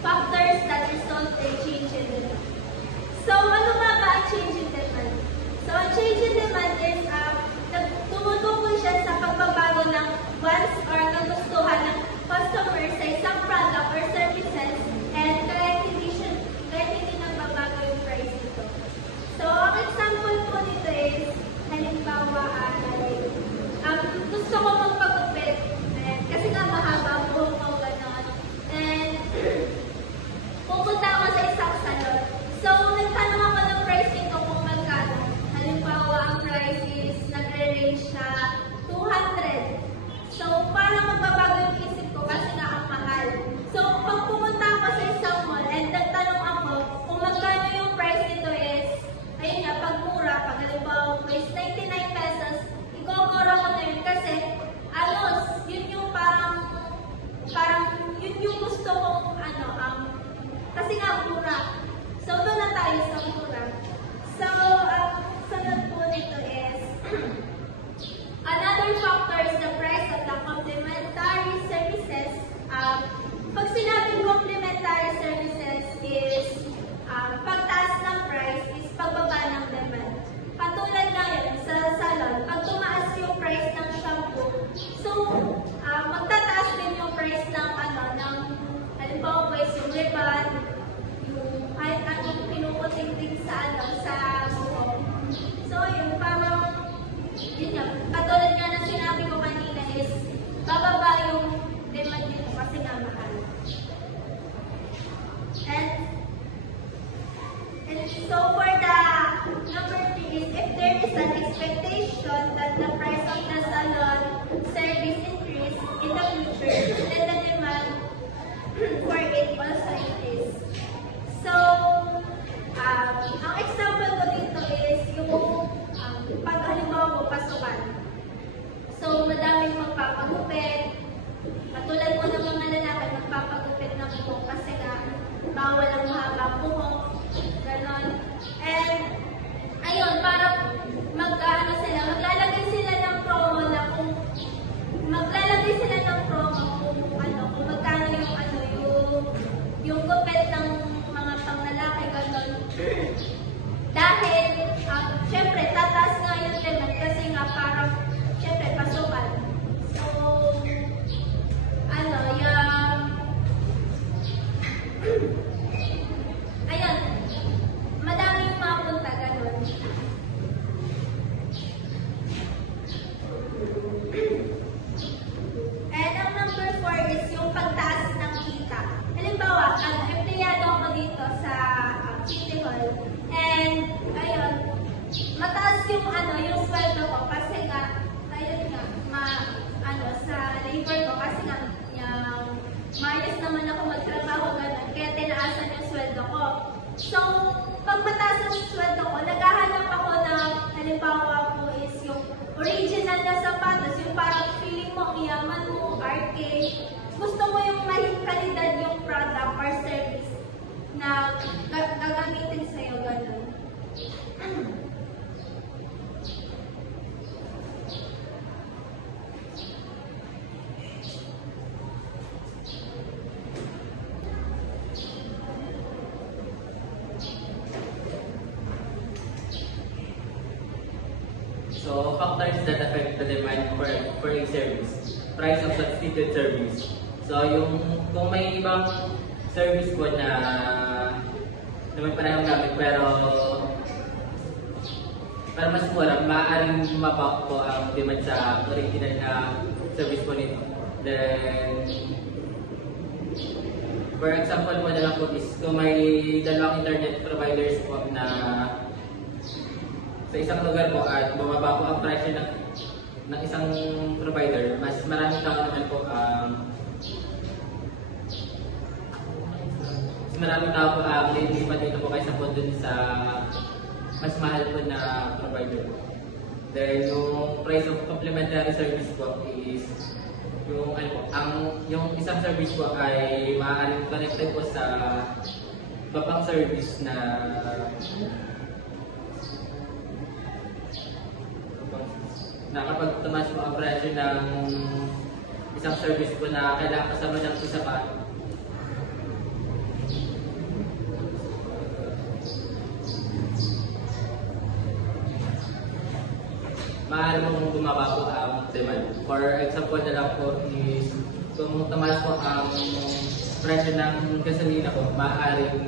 factors that result in change in demand. So, ano ba ang change in demand? So, ang change in demand is tumutukoy siya sa pagbabago ng wants or kagustuhan ng customer sa isang product or services and kahit hindi nagbabago yung price nito. So, ang example po nito is, halimbawa, gusto ko magpagupit kasi nga mahaba ang buhok ko, gano'n. And, pupunta ako sa isang salon. So, nagtanong ako ng price nito kung magkano. Halimbawa, ang price is nagre-range na 200. So, parang magbabago yung isip ko kasi nga ang mahal. So, pag pumunta ako sa isang mall and nagtanong ako kung magkano yung price nito is, ayun nga, pag mura, pag halimbawa is 99 pesos, ikokoro ko na yun kasi, yun yung parang yun yung gusto kong, kasi nga mura. So, doon na tayo sa mura. So, sunod po nito is, another factor is the price of the complementary services. Pag sinabing complementary services is, pagtaas ng price is pagbaba ng demand. Patulad ngayon sa salon, pag tumaas yung price ng shampoo, so, magtataas din yung price ng halimbawa guys, yung ribbon, yung kahit anong pinuputing-ting sa buhok. So, yun, parang, yun nga, katulad nga na sinabi ko kanina is, bababa yung demand dito kasi nga mahal. And so, for the number 3 is, if there is an expectation that the price of the salon service increase in the future, then the demand for it also increase. So, ang example ko dito is yung pag halimbawa mo pasukan. So, madaming magpapagupit. Katulad po ng mga lalaki, magpapagupit ng buhok kasi nga bawal ang mahabang buhok. Ganon. And, ayun, parang maglalagay sila ng promo na kung magkano yung gupit ng mga panglalaki, ganon. Dahil, syempre, tataas nga yung demand kasi nga parang, syempre, pasukan. So, ayun, madaming mapunta, ganon. And ang number 4 is yung pagtaas ng kita. Halimbawa, empleyado ako dito sa City Hall. And, ayun, mataas yung sweldo ko kasi nga, ayun nga, sa labor ko kasi nga, maayos naman ako magtrabaho, gano'n. Kaya tinaasan yung sweldo ko. So, pag mataas ang sweldo ko, naghahanap ako ng, halimbawa po is yung original na sapatos, yung parang feeling mo, yaman mo, arcade. Gusto mo yung mahing kalidad yung product or service na gagamitin sa'yo, gano'n. So, factors that affect the demand for a service. Price of substitute service. So, kung may ibang service po na naman parehong gamit pero mas mura, maaaring mapa po ang demand sa original na service po nito. Then, for example po na lang po is kung may dalawang internet providers po na sa isang lugar po at bumaba po ang presyo ng isang provider, mas maraming tao naman po lilipat dito po kaysa po dun sa mas mahal po na provider. Then yung price of complementary service po is yung isang service po ay maaaring connected po sa babang service na kapag tumaas po ang presyo ng isang service po na kailangan kasama ng isa pa, maaari mong bumaba po ang demand. For example na lang po is, kung tumaas po ang presyo ng gasolina po, maaaring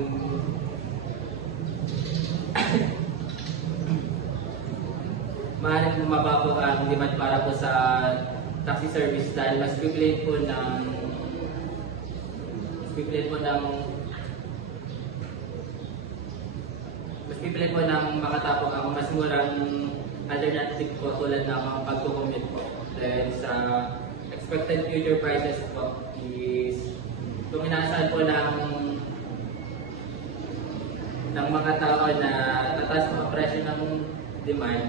bumaba po ang demand para po sa taxi service dahil mas pipiliin po ng makatapos ang mas murang alternative po tulad ng mga pagkukumit po. Then sa expected future prices po is kung inaasahan po ng mga tao na tataas po ang presyo ng demand,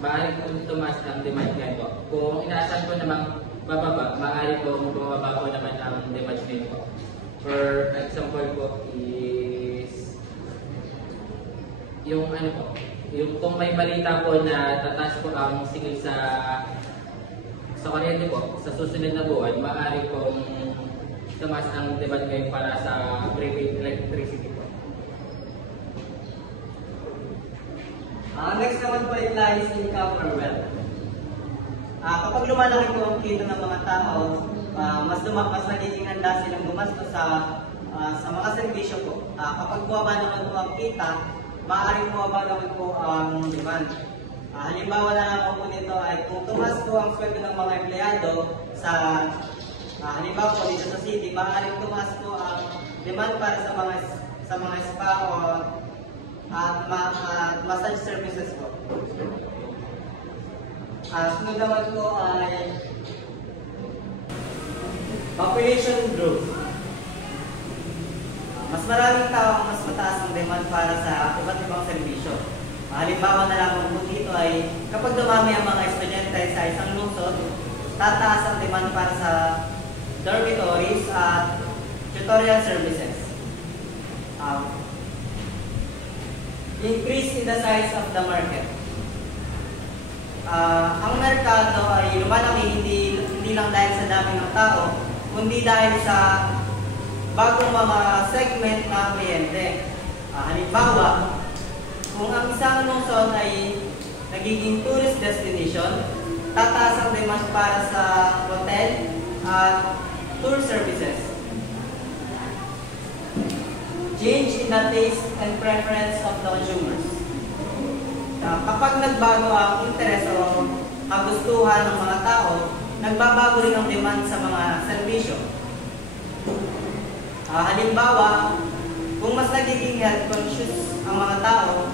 maaari po tumaas ang demand ngayon po. Kung inaasahan po namang bababa, maaari po bumaba po naman ang demand ngayon po. For example po is yung ano po, yung kung may balita po na tataas po ang singil sa kuryente po sa susunod na buwan, maaari pong tumaas ang demand ngayon para sa prepaid electricity po. Next naman po it lies income or wealth. Kapag lumalaki po ang kita ng mga tao, mas nagiging handa silang gumastos sa mga serbisyo po. Kapag bumaba naman po ang kita, maaaring bumaba naman po ang demand. Halimbawa na lang po nito ay kung tumas po ang sweldo ng mga empleyado halimbawa po dito sa city, maaaring tumas po ang demand para sa mga spa o massage services po. Sunod naman po ay population growth. Mas maraming tao ang mas mataas ang demand para sa iba't ibang serbisyo. Halimbawa na lamang po dito ay kapag dumami ang mga estudyante sa isang lungsod, tataas ang demand para sa dormitories at tutorial services. Increase in the size of the market. Ang merkado ay lumalaki hindi lang dahil sa dami ng tao, kundi dahil sa bagong mga segment na kliyente. Halimbawa, kung ang isang lungsod ay nagiging tourist destination, tataas ang demand para sa hotel at tour services. Change in the taste and preference of the consumers. Kapag nagbago ang interes o kagustuhan ng mga tao, nagbabago rin ang demand sa mga serbisyo. Halimbawa, kung mas nagiging health conscious ang mga tao,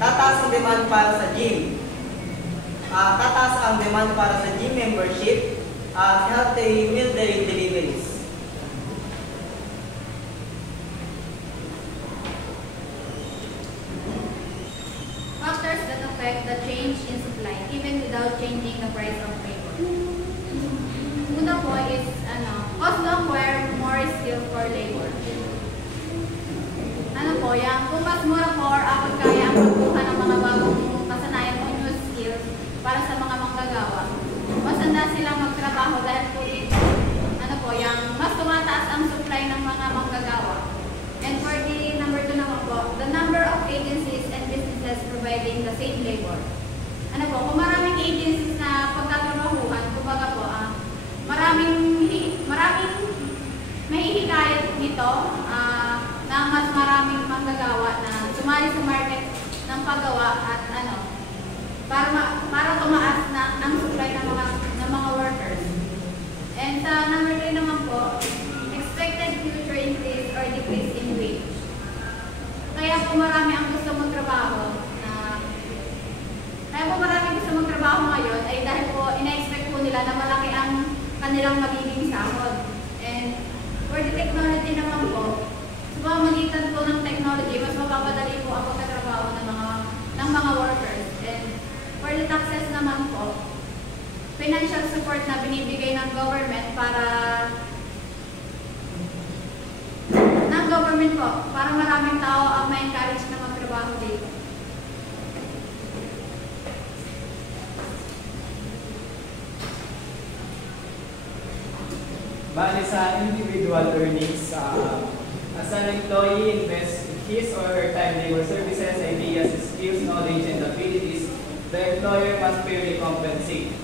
tataas ang demand para sa gym. Tataas ang demand para sa gym membership at healthy meal deliveries. Factors that affect the change in supply even without changing the price of labor. Una po is cost to acquire more skill for labor. Kung mas mura po or abot kaya ang pagkuha ng mga bagong kasanayan o new skills para sa mga manggagawa, mas handa silang magtrabaho dahil po dito, mas tumataas ang supply ng mga manggagawa. And for the number 2 naman po, the number of agencies and businesses providing the same labor. Kung maraming agencies na pagtatrabahuan, kumbaga po, maraming mahihikayat nito na mas maraming manggagawa na sumali sa market ng paggawa at para tumaas na ang supply ng mga workers. And sa number 3 naman po, expected future increase or decrease in wage. Kaya po marami ang gusto magtrabaho ngayon ay dahil po ina-expect po nila na malaki ang kanilang magiging sahod. And for the technology naman po, sa pamamagitan po ng technology, mas mapapadali po ang pagtatrabaho ng mga workers. And for the taxes naman po, financial support na binibigay ng government para maraming tao ang ma-encourage na magtrabaho dito. Bale sa individual earnings, As an employee invests his or her time, labor, services, ideas, skills, knowledge, and abilities, the employer must fairly compensate.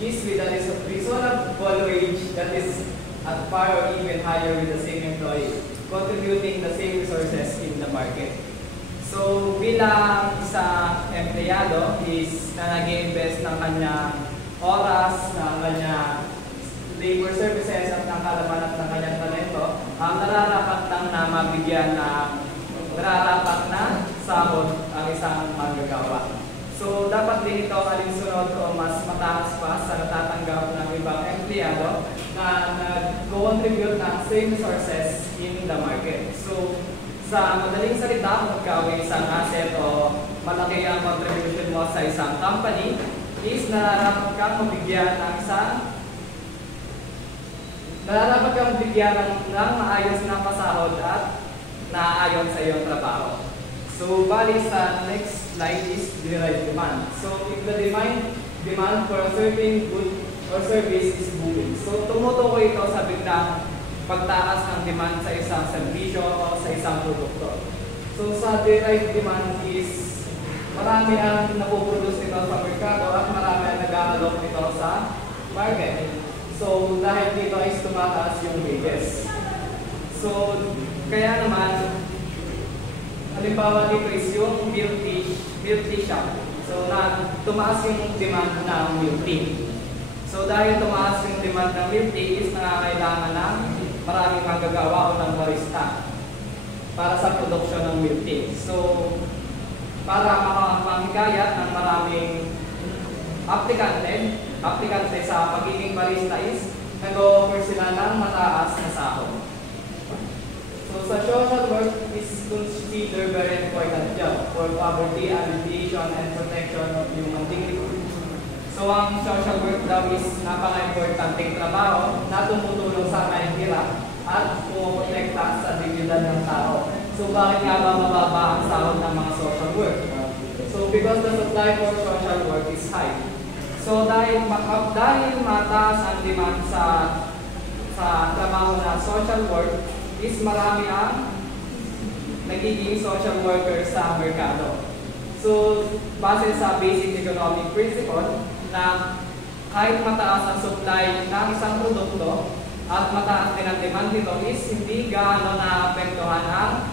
This with a reasonable wage that is at par or even higher with the same employee, contributing the same resources in the market. So bilang isang empleyado is na nag-invest ng kanyang oras, ng kanyang labor services at ng kalaman at ng kanyang talento, nararapat lang na mabigyan ng nararapat na sahod ang isang manggagawa. So dapat din ito alinsunod o mas mataas pa sa natatanggap ng ibang empleyado na nag-contribute ng same resources in the market. So sa madaling salita, kung ikaw ay isang asset o malaki ang contribution mo sa isang company, is nararapat kang mabigyan ng maayos na pasahod at naaayon sa iyong trabaho. So, bali sa next slide is derived demand. So, if the demand for a certain good or service is booming. So, tumutukoy ito sa biglang pagtaas ng demand sa isang serbisyo o sa isang produkto. So, sa derived demand is marami ang napoproduce nito sa merkado at marami ang nag-aalok nito sa market. So, dahil dito is tumataas yung wages. So, kaya naman, halimbawa dito is yung milk tea shop. So, tumaas yung demand ng milk tea. So, dahil tumaas yung demand ng milk tea is nangangailangan ng maraming manggagawa o ng barista para sa produksyon ng milk tea. So, para makahikayat ng maraming aplikante sa pagiging barista is nag-o-offer sila ng mataas na sahod. So, sa social work is considered very important job for poverty, alleviation, and protection of human dignity. So, ang social work daw is napaka-importanting trabaho na tumutulong sa mahihirap at pumoprotekta sa dignidad ng tao. So, bakit nga ba mababa ang sahod ng mga social work? So, because the supply for social work is high. So, dahil mataas ang demand sa trabaho na social work, is marami ang nagiging social worker sa merkado. So, base sa basic economic principle na kahit mataas ang supply ng isang produkto at mataas din ang demand nito is hindi gaano naapektuhan ang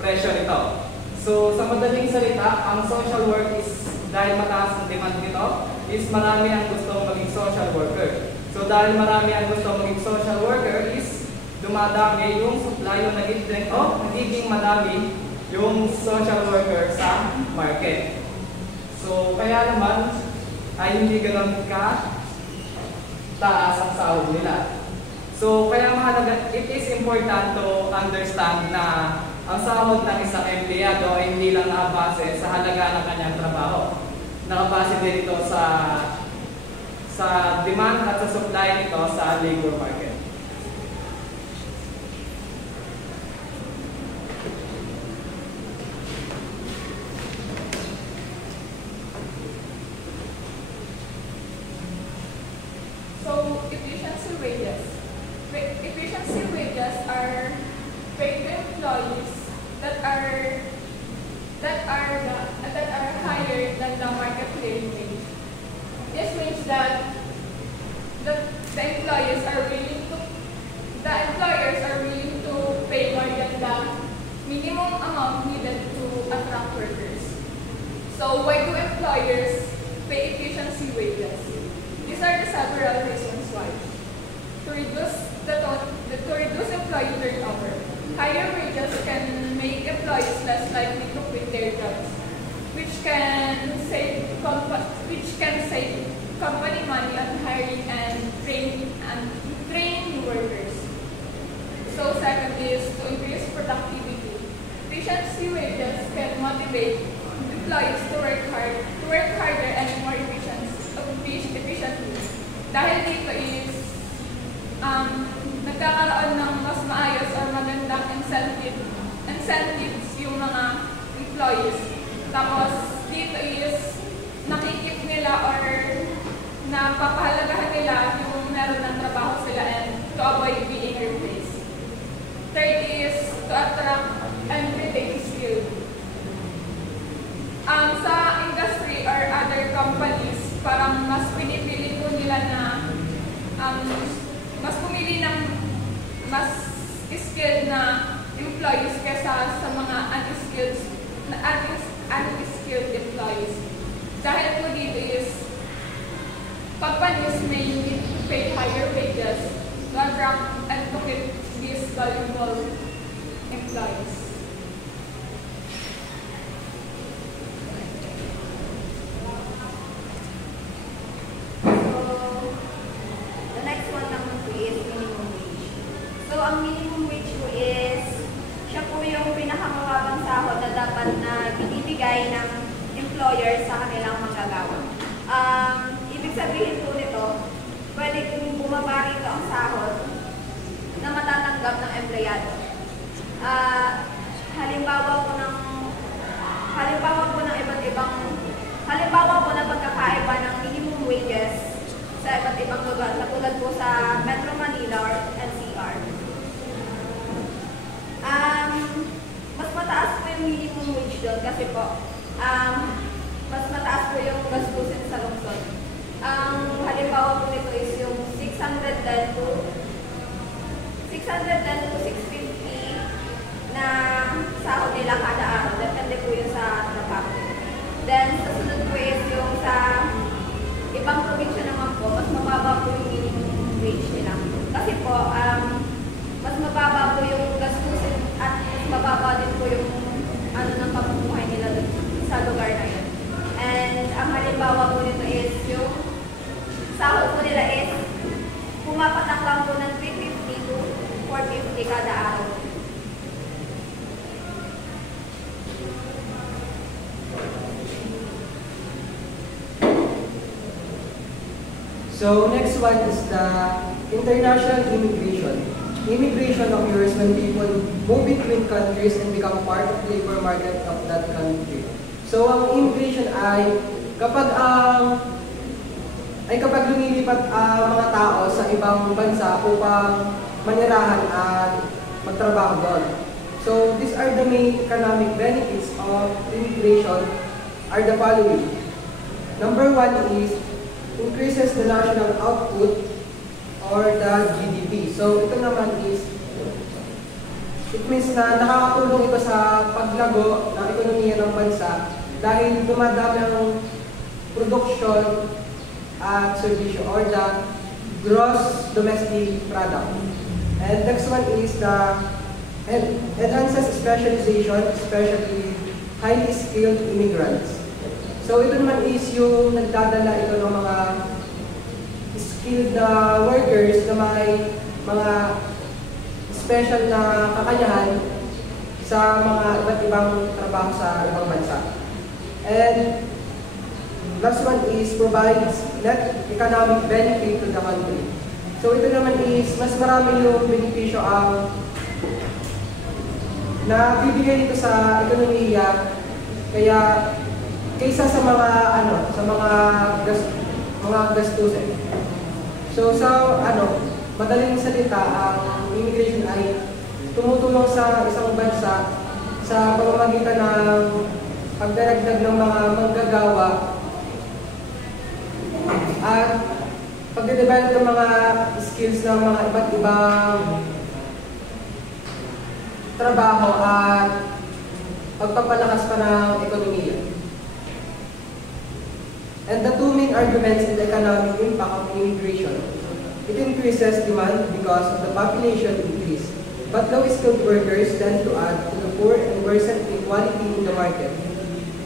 presyo nito. So, sa madaling salita, ang social work is dahil mataas ang demand nito is marami ang gustong maging social worker. So, dahil marami ang gustong maging social worker is dumadami yung supply o nagiging madami yung social worker sa market. So, kaya naman ay hindi ganoon ka taas ang sahod nila. So, kaya mahalaga, it is important to understand na ang sahod ng isang empleyado ay hindi lang nakabase sa halaga ng kanyang trabaho. Nakabase din ito sa demand at sa supply nito sa labor market. So, efficiency wages. Efficiency wages are paid to employees that are higher than the market rate wage. This means that the employers are willing to pay more than the minimum amount needed to attract workers. So, why do employers pay efficiency wages? These are the several reasons why. To reduce employee turnover. Higher wages can make employees less likely to quit their jobs, which can save company money on hiring and train new workers. So second is to increase productivity. Efficiency wages can motivate employees to work harder and more efficiently. Dahil dito is nagkakaroon ng mas maayos or magandang incentives yung mga employees. Tapos dito is nakikip nila or napapahalagahan nila yung meron ng trabaho sila and to avoid being replaced. Third attract and retain skill. Sa industry or other companies, parang mas pinipili po nila na mas pumili ng mas skilled na employees kesa sa mga unskilled employees. Dahil po dito is companies may need to pay higher wages to attract and to keep these valuable employees. The next one naman po is minimum wage. So, ang minimum wage po is, siya po yung pinakamababang sahod na dapat na binibigay ng employer sa kanilang manggagawa. Ibig sabihin po nito, pwede kung bumaba rito ang sahod na matatanggap ng empleyado. Halimbawa po ng pagkakaiba ng minimum wages sa iba't ibang lugar, katulad po sa Metro Manila or NCR. Mas mataas po yung minimum wage doon kasi po, mas mataas po yung gastusin sa lungsod. Ang halimbawa po nito is yung 610 to 650 na sahod nila kada araw. Depende po yun sa trabaho. Then, susunod po is yung sa ibang probinsya naman po, mas mababa po yung minimum wage nila. Kasi po, mas mababa po yung gastusin at mas mababa din po yung ng pamumuhay nila sa lugar na yun. And ang halimbawa po nito is yung sahod po nila is pumapatak lang po ng 350 to 450 kada araw. So next one is the international immigration. Immigration occurs when people move between countries and become part of the labor market of that country. So ang immigration ay kapag lumilipat mga tao sa ibang bansa upang manirahan at magtrabaho doon. So these are the main economic benefits of immigration are the following. Number one is increases the national output or the GDP. So ito naman is, it means na nakakatulong ito sa paglago ng ekonomiya ng bansa dahil dumadami ang production at servisyo or the gross domestic product. And next one is the enhances specialization, especially highly skilled immigrants. So ito naman is yung nagdadala ito ng mga skilled na workers na may mga special na kakayahan sa mga iba't ibang trabaho sa ibang bansa. And last one is provides net economic benefit to the country. So ito naman is mas marami yung benepisyo ang na bibigay dito sa ekonomiya kaysa sa mga gastusin. So madaling salita, ang immigration ay tumutulong sa isang bansa sa pamamagitan ng pagdaragdag ng mga manggagawa at pagde-develop ng mga skills ng mga iba't ibang trabaho at pagpapalakas pa ng ekonomiya. And the two main arguments in the economic impact of immigration. It increases demand because of the population increase, but low-skilled workers tend to add to the poor and worsen inequality in the market.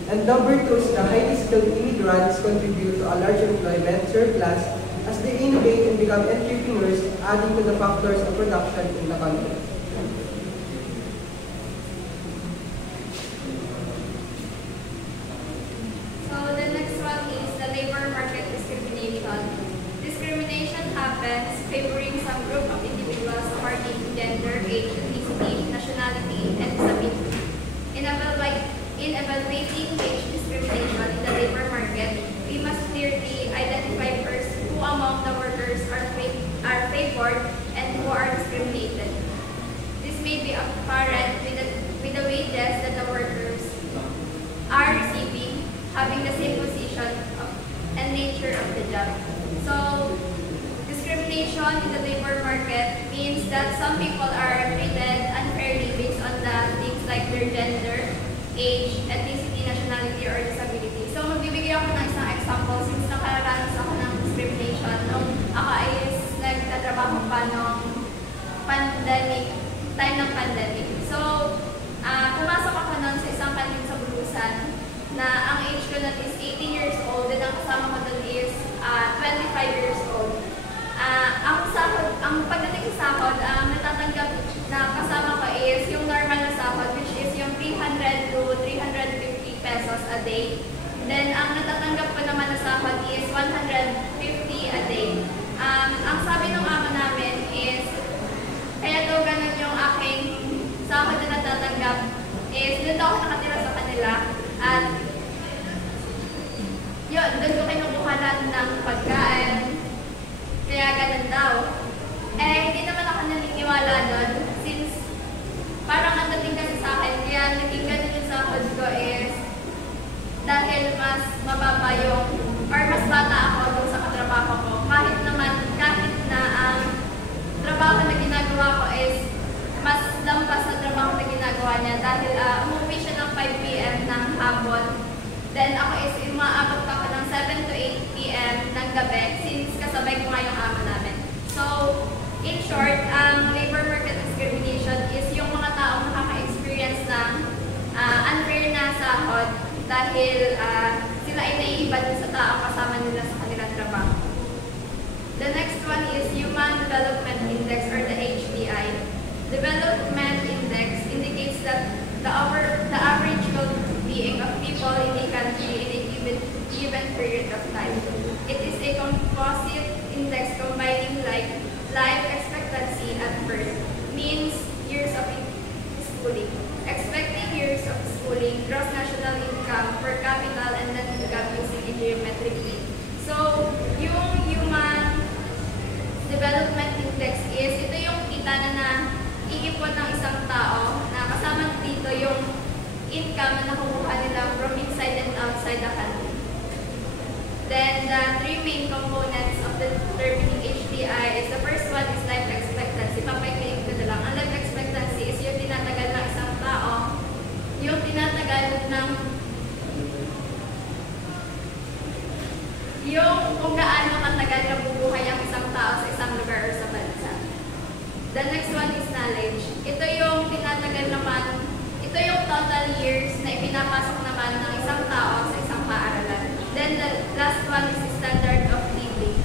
And number two is the highly skilled immigrants contribute to a large employment surplus as they innovate and become entrepreneurs, adding to the factors of production in the country. So the next one is the labor market discrimination. Discrimination happens favoring some group of individuals according to gender, age, ethnicity, nationality, and disability. In evaluating wage discrimination in the labor market, we must clearly identify first who among the workers are favored and who are discriminated. and nature of the job. So, discrimination in the labor market means that some people are treated unfairly based on the things like their gender, age, ethnicity, nationality, or disability. So, magbibigay ako ng isang example since nakaranas ako ng discrimination nung ako is nagtatrabaho pa nung time ng pandemic. So, pumasok ako nun sa isang kantin sa Bulusan na ang age ko nun is 18 years old and ang kasama ko nun is 25 years old. Ang pagdating sa sahod, natatanggap na kasama ko is yung normal na sahod, which is yung 300 to 350 pesos a day. Then, ang natatanggap ko naman na sahod is 150 a day. Ang sabi ng amo namin is, kaya daw ganun yung aking sahod na natatanggap is, doon daw ako nakatira sa kanila at yun, doon ko kinukuhanan ng pagkain. Kaya ganun daw. Hindi naman ako naniniwala doon since parang ang dating kasi sa akin, kaya naging ganun yung sahod ko is dahil mas mababa yung, or mas bata ako doon sa katrabaho ko. Kahit na ang trabaho na ginagawa ko is mas lampas na trabaho na ginagawa niya dahil umuwi siya ng 5 p.m. ng hapon. Then ako is umaabot pa ako ng 7 to 8 p.m. ng gabi since kasabay ko nga yung amo namin. So, in short, ang labor market discrimination is yung mga taong nakaka-experience ng unfair na sahod dahil sila ay naiiba dun sa taong kasama nila sa kanilang trabaho. The next one is Human Development Index or the HDI. Development Index indicates that the average well-being of people in a country in a given period of time. It is a composite index combining life expectancy at birth, means years of schooling, expected years of schooling, gross national income, per capita, and net income using a geometric mean. So, yung Human Development Index is, ito yung kita na iipon ng isang tao na kasama dito yung income na nakukuha nila from inside and outside the country. Then, the three main components of the determining HDI is the first one is life expectancy. Papakiliin ko na lang. Ang life expectancy is yung tinatagal ng isang tao, yung tinatagal ng yung kung gaano katagal na bubuhay ang isang tao sa isang lugar or sa bansa. The next one is knowledge. Ito yung tinatagal naman, ito yung total years na ipinapasok naman ng isang tao sa isang paaralan. Then the last one is standard of living.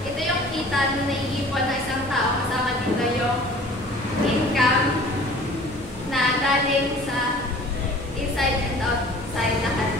Ito yung kita na naiipon ng isang tao kasama dito yung income na galing sa inside and outside the country.